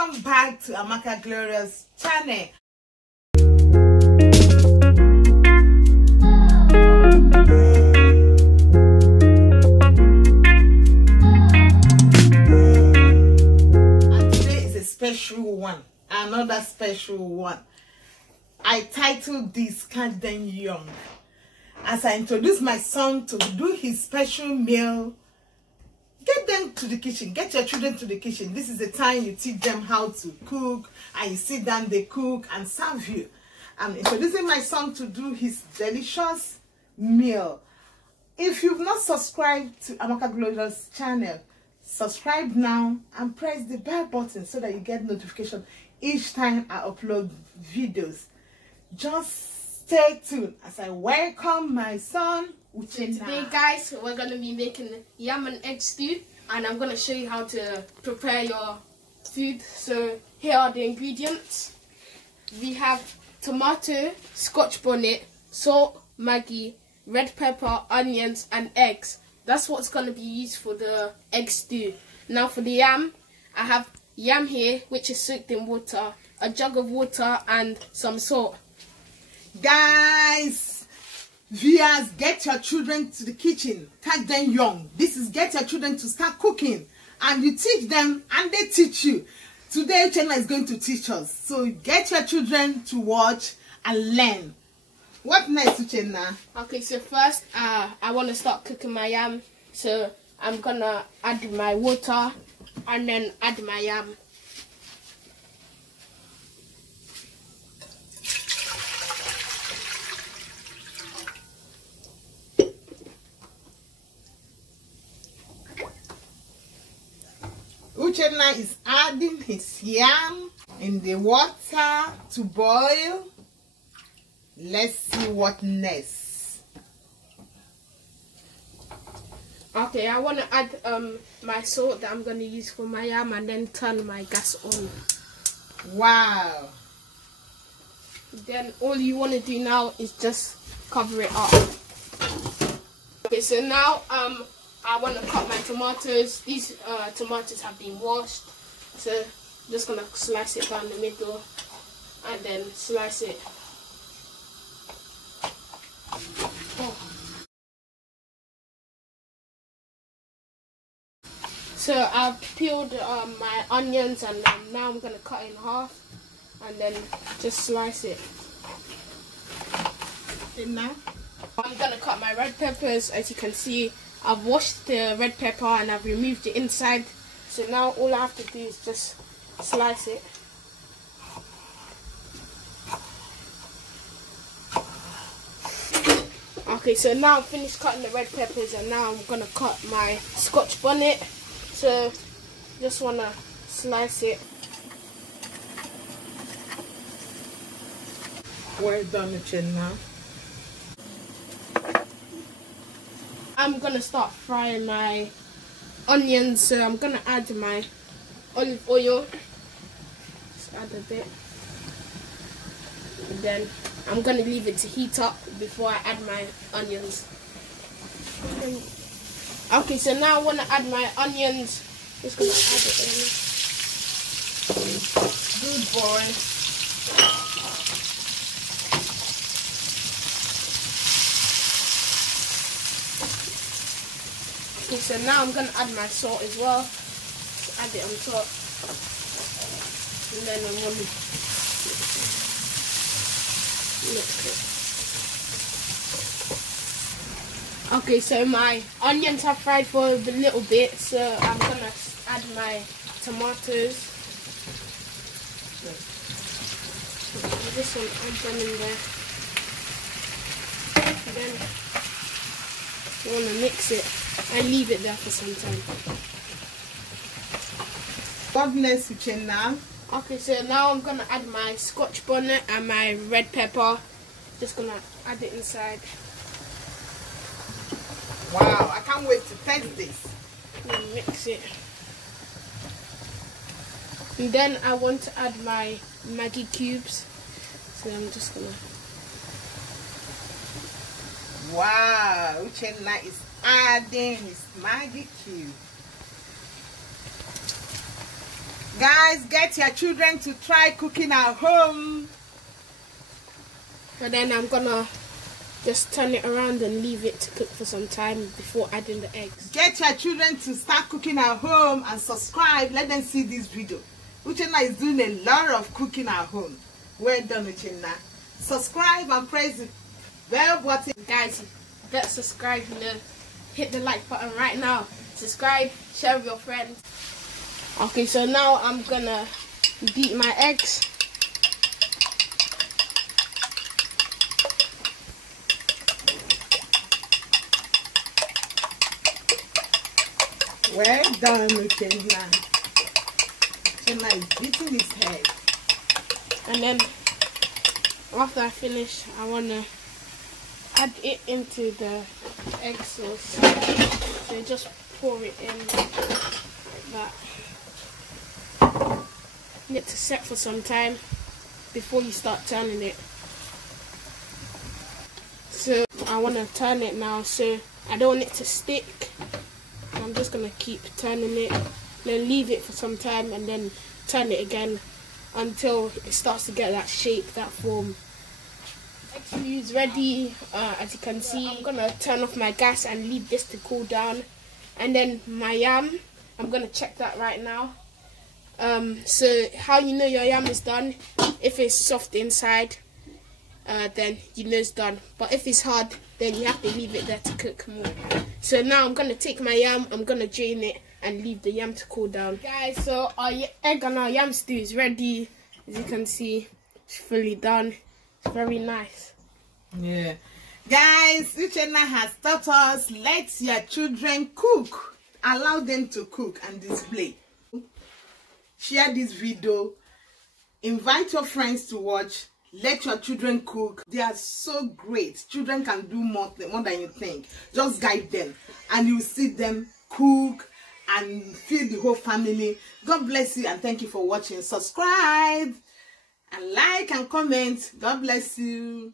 Welcome back to Amaka Glorious channel. And today is a special one, another special one. I titled this Catch Them Young. As I introduce my son to do his special meal, get them to the kitchen. Get your children to the kitchen. This is the time you teach them how to cook, and you sit down, they cook and serve you. I'm introducing my son to do his delicious meal. If you've not subscribed to Amaka Glorious channel, subscribe now and press the bell button so that you get notification each time I upload videos. Just stay tuned as I welcome my son. So today, guys, we're going to be making yam and egg stew, and I'm going to show you how to prepare your food. So here are the ingredients. We have tomato, scotch bonnet, salt, maggi, red pepper, onions and eggs. That's what's going to be used for the egg stew. Now for the yam, I have yam here which is soaked in water, a jug of water and some salt. Guys, viewers, get your children to the kitchen. Catch them young. This is get your children to start cooking, and you teach them and they teach you. Today Uchenna is going to teach us, so get your children to watch and learn. What next, Uchenna? Okay, so first I want to start cooking my yam, so I'm gonna add my water and then add my yam. Uchenna is adding his yam in the water to boil. Let's see what next. Okay, I want to add my salt that I'm going to use for my yam and then turn my gas on. Wow. Then all you want to do now is just cover it up. Okay, so now I want to cut my tomatoes. These tomatoes have been washed, so I'm just going to slice it down the middle and then slice it. Oh. So I've peeled my onions, and now I'm going to cut it in half and then just slice it. And now I'm going to cut my red peppers. As you can see, I've washed the red pepper and I've removed the inside. So now all I have to do is just slice it. Okay, so now I've finished cutting the red peppers, and now I'm going to cut my scotch bonnet. So just want to slice it. well done, Uchenna. I'm going to start frying my onions, so I'm going to add my olive oil. Just add a bit. And then I'm going to leave it to heat up before I add my onions. Okay, so now I want to add my onions. Just going to add it in. Good boy. Okay, so now I'm going to add my salt as well. Just add it on top. And then I'm going to mix it. Okay, so my onions have fried for a little bit, so I'm going to add my tomatoes. This one, add them in there. And then you want to mix it and leave it there for some time. What next, Uchenna? Okay, so now I'm going to add my scotch bonnet and my red pepper. Just going to add it inside. Wow, I can't wait to taste this. And mix it. And then I want to add my maggi cubes. So I'm just going to... Wow, Uchenna is adding his maggi cube. Guys, get your children to try cooking at home. And then I'm gonna just turn it around and leave it to cook for some time before adding the eggs. Get your children to start cooking at home and subscribe. Let them see this video. Uchenna is doing a lot of cooking at home. Well done, Uchenna. Subscribe and press the bell button. Guys, better subscribe, hit the like button right now. Subscribe, share with your friends. Okay, so now I'm gonna beat my eggs. Well done, Uchenna. Uchenna is beating his head. And then after I finish, I wanna add it into the egg sauce. So just pour it in like that. Need it to set for some time before you start turning it. So I want to turn it now, so I don't want it to stick. I'm just going to keep turning it, then leave it for some time and then turn it again until it starts to get that shape, that form. Egg stew is ready. As you can see, I'm going to turn off my gas and leave this to cool down. And then my yam, I'm going to check that right now. So how you know your yam is done, if it's soft inside, then you know it's done. But if it's hard, then you have to leave it there to cook more. So now I'm going to take my yam, I'm going to drain it and leave the yam to cool down. Guys, so our egg and our yam stew is ready. As you can see, it's fully done. It's very nice. Yeah. Guys, Uchenna has taught us, let your children cook. Allow them to cook and display. Share this video. Invite your friends to watch. Let your children cook. They are so great. Children can do more than you think. Just guide them and you see them cook and feed the whole family. God bless you and thank you for watching. Subscribe and like and comment. God bless you.